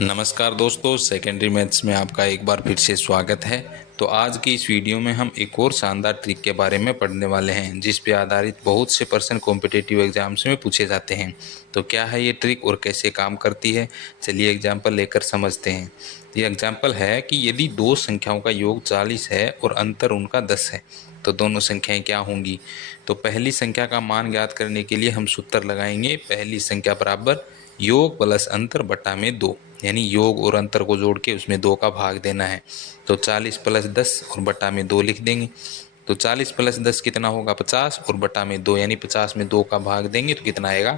नमस्कार दोस्तों, secondary maths में आपका एक बार फिर से स्वागत है। तो आज की इस वीडियो में हम एक और शानदार ट्रिक के बारे में पढ़ने वाले हैं जिस पे आधारित बहुत से प्रश्न कॉम्पिटिटिव एग्जाम्स में पूछे जाते हैं। तो क्या है ये ट्रिक और कैसे काम करती है, चलिए एग्जाम्पल लेकर समझते हैं। ये एग्जाम्पल है कि यदि दो संख्याओं का योग 40 है और अंतर उनका 10 है तो दोनों संख्याएं क्या होंगी। तो पहली संख्या का मान ज्ञात करने के लिए हम सूत्र लगाएंगे, पहली संख्या बराबर योग प्लस अंतर बटा में 2, यानी योग और अंतर को जोड़ के उसमें 2 का भाग देना है। तो 40 प्लस 10 और बटा में 2 लिख देंगे। तो 40 प्लस 10 कितना होगा 50 और बटा में 2, यानी 50 में 2 का भाग देंगे तो कितना आएगा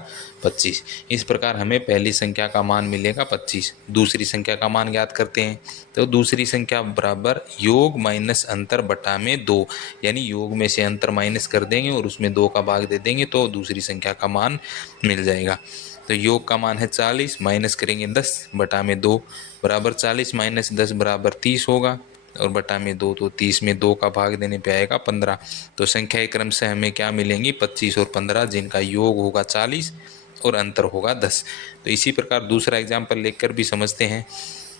25। इस प्रकार हमें पहली संख्या का मान मिलेगा 25। दूसरी संख्या का मान ज्ञात करते हैं। तो दूसरी संख्या बराबर योग माइनस अंतर बटा में 2, यानी योग में से अंतर माइनस कर देंगे और उसमें 2 का भाग दे देंगे तो दूसरी संख्या का मान मिल जाएगा। तो योग का मान है 40, माइनस करेंगे 10 बटा में 2 बराबर 40 माइनस 10 बराबर 30 होगा और बटा में 2, तो 30 में 2 का भाग देने पे आएगा 15। तो संख्या क्रम से हमें क्या मिलेंगी 25 और 15, जिनका योग होगा 40 और अंतर होगा 10। तो इसी प्रकार दूसरा एग्जाम्पल लेकर भी समझते हैं।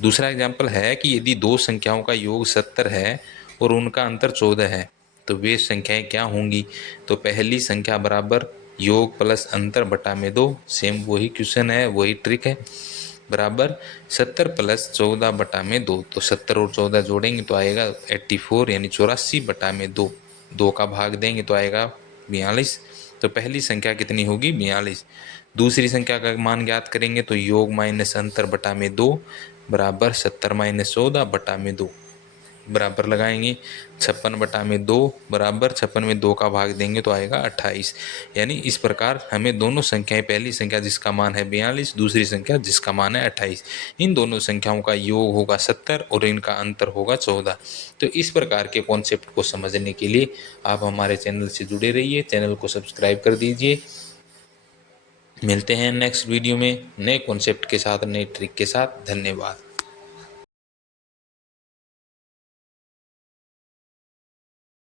दूसरा एग्जाम्पल है कि यदि दो संख्याओं का योग 70 है और उनका अंतर 14 है तो वे संख्याएं क्या होंगी। तो पहली संख्या बराबर योग प्लस अंतर बटा में 2, सेम वही क्वेश्चन है, वही ट्रिक है, बराबर 70 प्लस 14 बटा में 2। तो 70 और 14 जोड़ेंगे तो आएगा 84, यानी 84 बटा में 2, 2 का भाग देंगे तो आएगा 42। तो पहली संख्या कितनी होगी 42। दूसरी संख्या का मान ज्ञात करेंगे तो योग माइनस अंतर बटा में 2 बराबर 70 माइनस 14 बटा में 2, बराबर लगाएंगे 56 बटा में 2 बराबर 56 में 2 का भाग देंगे तो आएगा 28। यानी इस प्रकार हमें दोनों संख्याएं, पहली संख्या जिसका मान है 42, दूसरी संख्या जिसका मान है 28, इन दोनों संख्याओं का योग होगा 70 और इनका अंतर होगा 14। तो इस प्रकार के कॉन्सेप्ट को समझने के लिए आप हमारे चैनल से जुड़े रहिए, चैनल को सब्सक्राइब कर दीजिए। मिलते हैं नेक्स्ट वीडियो में नए कॉन्सेप्ट के साथ, नए ट्रिक के साथ। धन्यवाद।